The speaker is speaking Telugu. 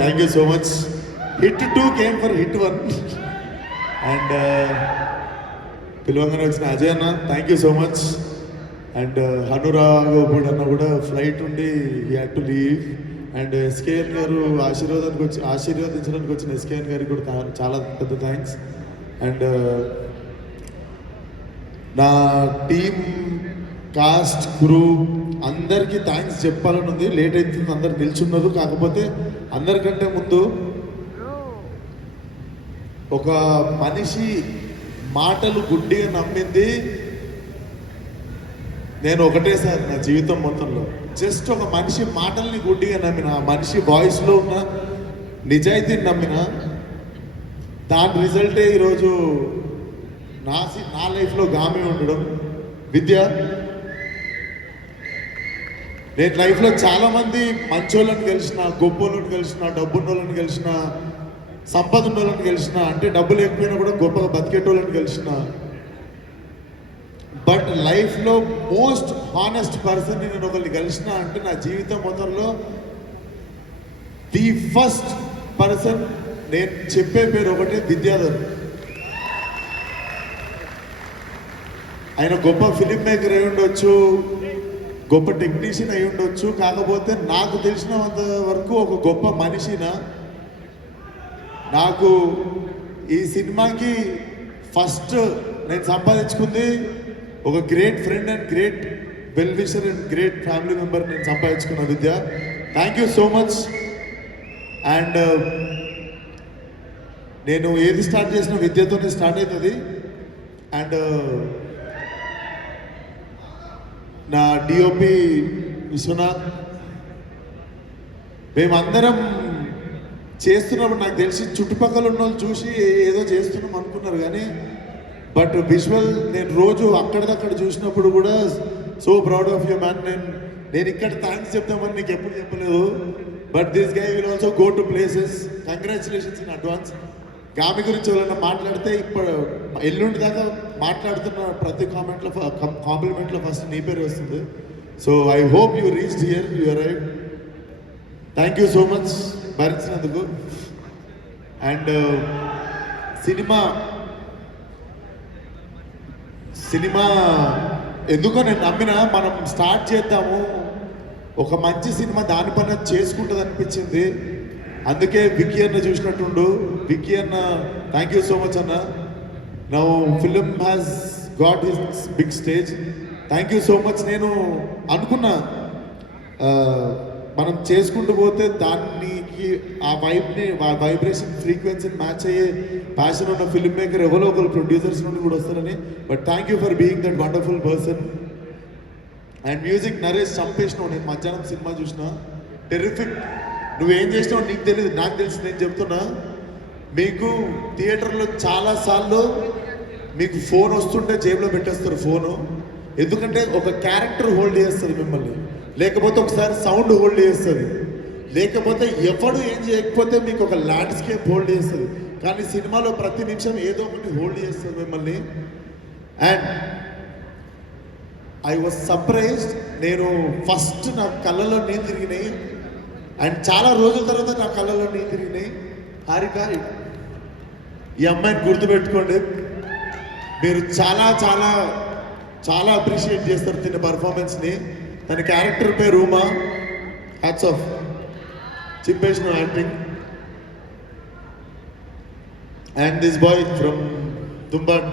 Thank you so much. Hit 2 came for hit 1. And పిలవంగానే వచ్చిన అజయ్ అన్న thank you so much. And హనురాగోపుడు అన్న కూడా ఫ్లైట్ ఉండి he had to leave. And SKN గారు ఆశీర్వదించడానికి వచ్చిన ఎస్కేఎన్ గారికి కూడా చాలా పెద్ద థ్యాంక్స్. అండ్ నా టీమ్ కాస్ట్ క్రూ అందరికీ థ్యాంక్స్ చెప్పాలని ఉంది. లేట్ అవుతుంది, అందరు నిల్చున్నారు. కాకపోతే అందరికంటే ముందు ఒక మనిషి మాటలు గుడ్డిగా నమ్మింది నేను ఒకటేసారి నా జీవితం మొత్తంలో. జస్ట్ ఒక మనిషి మాటల్ని గుడ్డిగా నమ్మిన, మనిషి వాయిస్లో ఉన్న నిజాయితీని నమ్మిన, దాని రిజల్టే ఈరోజు నా లైఫ్లో గామి ఉండడం. విద్య, నేను లైఫ్లో చాలామంది మంచోళ్ళని కలిసిన, గొప్పోళ్ళని కలిసిన, డబ్బున్నోళ్ళని కలిసిన, సంపద ఉన్నోళ్ళని కలిసిన, అంటే డబ్బు లేకపోయినా కూడా గొప్పగా బతికేటోళ్ళని కలిసిన. బట్ లైఫ్లో మోస్ట్ హానెస్ట్ పర్సన్ని నేను ఒకరిని కలిసిన అంటే నా జీవితం మొత్తంలో ది ఫస్ట్ పర్సన్ నేను చెప్పే పేరు ఒకటే, విద్యాధర్. ఆయన గొప్ప ఫిలిం మేకర్ అయి ఉండొచ్చు, గొప్ప టెక్నీషియన్ అయి ఉండొచ్చు, కాకపోతే నాకు తెలిసినంత వరకు ఒక గొప్ప మనిషిన. నాకు ఈ సినిమాకి ఫస్ట్ నేను సంపాదించుకుంది ఒక great friend and great well wisher and great family member నేను సంపాదించుకున్న Vidya. Thank you so much. And నేను ఏది స్టార్ట్ చేసిన విద్యతోనే స్టార్ట్ అవుతుంది. అండ్ నా డిఓపి విశ్వనాథ్, మేమందరం చేస్తున్నప్పుడు నాకు తెలిసి చుట్టుపక్కల ఉన్న వాళ్ళు చూసి ఏదో చేస్తున్నాం అనుకున్నారు, కానీ బట్ విజువల్ నేను రోజు అక్కడిదక్కడ చూసినప్పుడు కూడా so proud of you man. నేను ఇక్కడ థ్యాంక్స్ చెప్తామని నీకు ఎప్పుడు చెప్పలేదు. But this guy will also go to places. Congratulations in advance. Gaami గురించి ఎవరైనా మాట్లాడితే ఇప్పుడు ఎల్లుండి దాకా మాట్లాడుతున్న ప్రతి కాంప్లిమెంట్లో ఫస్ట్ నీ పేరు వస్తుంది. So I hope you reached here, you arrived. Thank you so much భరించినందుకు. అండ్ సినిమా ఎందుకో నేను నమ్మిన, మనం స్టార్ట్ చేద్దాము, ఒక మంచి సినిమా దానిపైన చేసుకుంటుంది అనిపించింది. అందుకే విక్కీ అన్న చూసినట్టుండు. విక్కీ అన్న థ్యాంక్ యూ సో మచ్ అన్న. Now film has got his big stage. Thank you so much. నేను అనుకున్నా మనం చేసుకుంటూ పోతే దానికి ఆ వైబ్రేషన్ ఫ్రీక్వెన్సీని మ్యాచ్ అయ్యే ప్యాషన్ ఉన్న ఫిల్మ్ మేకర్ ఎవరో ఒకరు ప్రొడ్యూసర్స్ నుండి కూడా వస్తారని. But thank you for being that wonderful person. And music Naresh చంపేసినావు. నేను మధ్యాహ్నం సినిమా చూసిన, టెరిఫిక్. నువ్వేం చేసినావు నీకు తెలియదు, నాకు తెలిసి నేను చెప్తున్నా. మీకు థియేటర్లో చాలాసార్లు మీకు ఫోన్ వస్తుంటే జేబులో పెట్టేస్తారు ఫోను. ఎందుకంటే ఒక క్యారెక్టర్ హోల్డ్ చేస్తుంది మిమ్మల్ని, లేకపోతే ఒకసారి సౌండ్ హోల్డ్ చేస్తుంది, లేకపోతే ఎవడు ఏం చేయకపోతే మీకు ఒక ల్యాండ్స్కేప్ హోల్డ్ చేస్తుంది. కానీ సినిమాలో ప్రతి నిమిషం ఏదో ఒకటి హోల్డ్ చేస్తుంది మిమ్మల్ని. And I was surprised. నేను ఫస్ట్ నా కళ్ళలో నీళ్ళు తిరిగినాయి. అండ్ చాలా రోజుల తర్వాత నా కళ్ళలో నీళ్ళు తిరిగినాయి. హారిక, ఈ అమ్మాయిని గుర్తుపెట్టుకోండి. మీరు చాలా చాలా చాలా అప్రిషియేట్ చేస్తారు తిన్న పర్ఫార్మెన్స్ని. తన క్యారెక్టర్ పేరు రూమా. హ్యాట్స్ ఆఫ్, చింపేసిన acting. And this boy from Tumbbad,